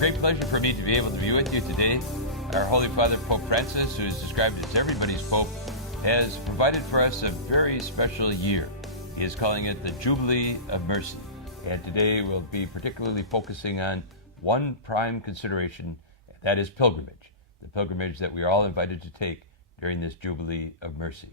great pleasure for me to be able to be with you today. Our Holy Father, Pope Francis, who is described as everybody's Pope, has provided for us a very special year. He is calling it the Jubilee of Mercy. And today we'll be particularly focusing on one prime consideration, that is pilgrimage. The pilgrimage that we are all invited to take during this Jubilee of Mercy.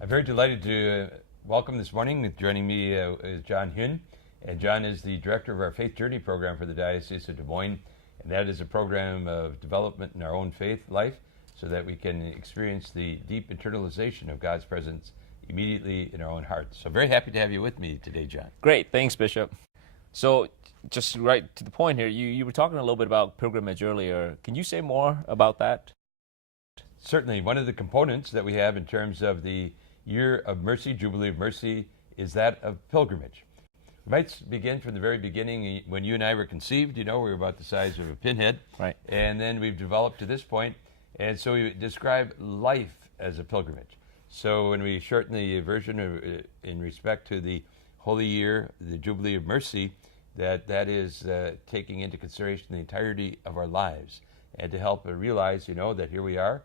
I'm very delighted to welcome this morning. Joining me is John Hyun. And John is the director of our Faith Journey program for the Diocese of Des Moines. And that is a program of development in our own faith life so that we can experience the deep internalization of God's presence immediately in our own hearts. So very happy to have you with me today, John. Great. Thanks, Bishop. So just right to the point here, you were talking a little bit about pilgrimage earlier. Can you say more about that? Certainly. One of the components that we have in terms of the Year of Mercy, Jubilee of Mercy, is that of pilgrimage. We might begin from the very beginning. When you and I were conceived, we were about the size of a pinhead. Right. And then we've developed to this point. And so we describe life as a pilgrimage. So when we shorten the version in respect to the Holy Year, the Jubilee of Mercy, that is taking into consideration the entirety of our lives. And to help realize, that here we are.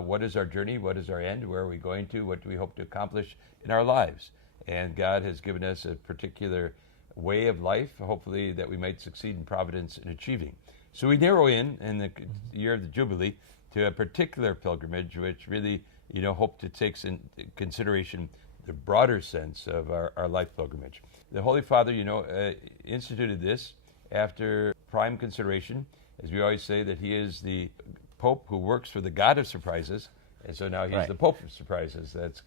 What is our journey? What is our end? Where are we going to? What do we hope to accomplish in our lives? And God has given us a particular way of life, hopefully, that we might succeed in providence in achieving. So we narrow in the year of the Jubilee to a particular pilgrimage, which really, hope to take in consideration the broader sense of our life pilgrimage. The Holy Father, instituted this after prime consideration, as we always say, that he is the Pope who works for the God of surprises, and so now he's the Pope of surprises. That's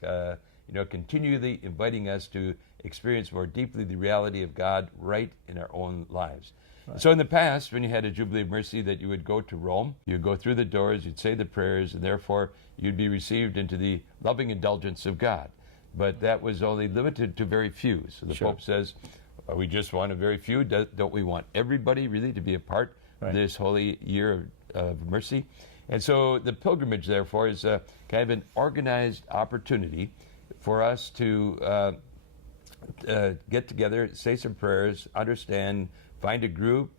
continually inviting us to experience more deeply the reality of God right in our own lives. Right. So in the past, when you had a Jubilee of Mercy, that you would go to Rome, you'd go through the doors, you'd say the prayers, and therefore you'd be received into the loving indulgence of God. But that was only limited to very few. So the Pope says, we just want a very few. Don't we want everybody really to be a part of this holy year of mercy? And so the pilgrimage, therefore, is kind of an organized opportunity for us to get together, say some prayers, understand, find a group,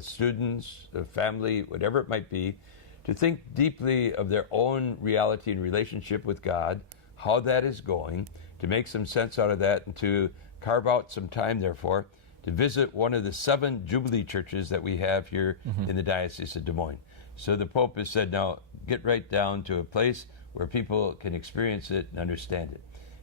students, a family, whatever it might be, to think deeply of their own reality and relationship with God, how that is going, to make some sense out of that, and to carve out some time, therefore, to visit one of the 7 Jubilee churches that we have here in the Diocese of Des Moines. So the Pope has said, now get right down to a place where people can experience it and understand it.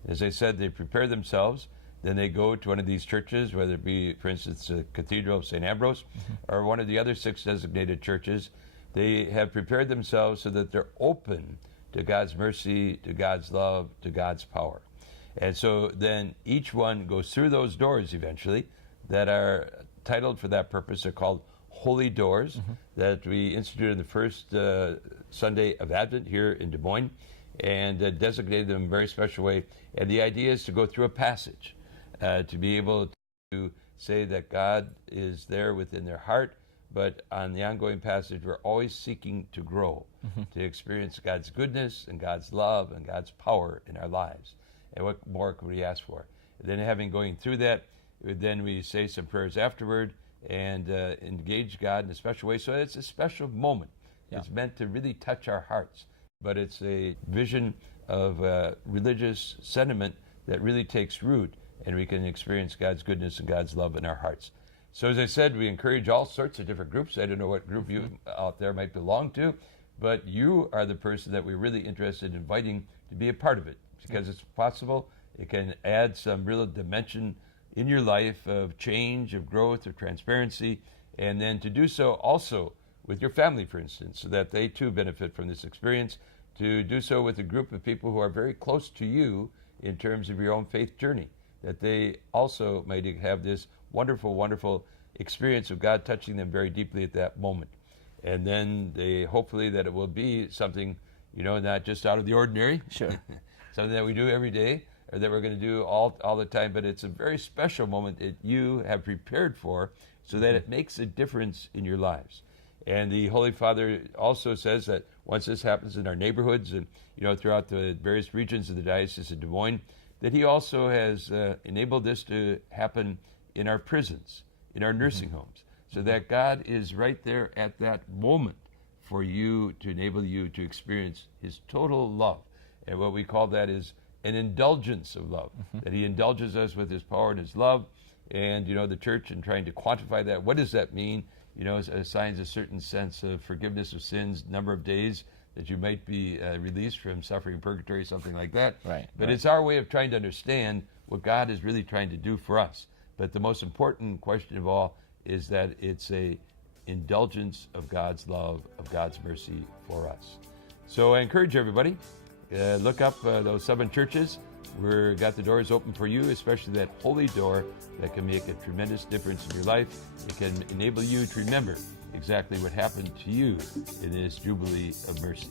As I said, they prepare themselves, then they go to one of these churches, whether it be, for instance, the Cathedral of St. Ambrose or one of the other 6 designated churches. They have prepared themselves so that they're open to God's mercy, to God's love, to God's power. And so then each one goes through those doors eventually that are titled for that purpose. They're called Holy Doors that we instituted in the first Sunday of Advent here in Des Moines, and designated them in a very special way. And the idea is to go through a passage, to be able to say that God is there within their heart, but on the ongoing passage, we're always seeking to grow, to experience God's goodness and God's love and God's power in our lives. And what more could we ask for? And then having going through that, then we say some prayers afterward and engage God in a special way. So it's a special moment. Yeah. It's meant to really touch our hearts. But it's a vision of religious sentiment that really takes root, and we can experience God's goodness and God's love in our hearts. So as I said, we encourage all sorts of different groups. I don't know what group you out there might belong to, but you are the person that we're really interested in inviting to be a part of it, because it's possible. It can add some real dimension in your life of change, of growth, of transparency, and then to do so also with your family, for instance, so that they too benefit from this experience, to do so with a group of people who are very close to you in terms of your own faith journey, that they also might have this wonderful, wonderful experience of God touching them very deeply at that moment. And then they hopefully that it will be something, not just out of the ordinary, something that we do every day, or that we're going to do all the time, but it's a very special moment that you have prepared for so that it makes a difference in your lives. And the Holy Father also says that once this happens in our neighborhoods and throughout the various regions of the Diocese of Des Moines, that he also has enabled this to happen in our prisons, in our nursing homes, so that God is right there at that moment for you, to enable you to experience his total love. And what we call that is an indulgence of love, that he indulges us with his power and his love. And, the church, in trying to quantify that, what does that mean? Assigns a certain sense of forgiveness of sins, number of days that you might be released from suffering in purgatory, something like that. Right. But it's our way of trying to understand what God is really trying to do for us. But the most important question of all is that it's a indulgence of God's love, of God's mercy for us. So I encourage everybody, look up those 7 churches. We've got the doors open for you, especially that holy door that can make a tremendous difference in your life. It can enable you to remember exactly what happened to you in this Jubilee of Mercy.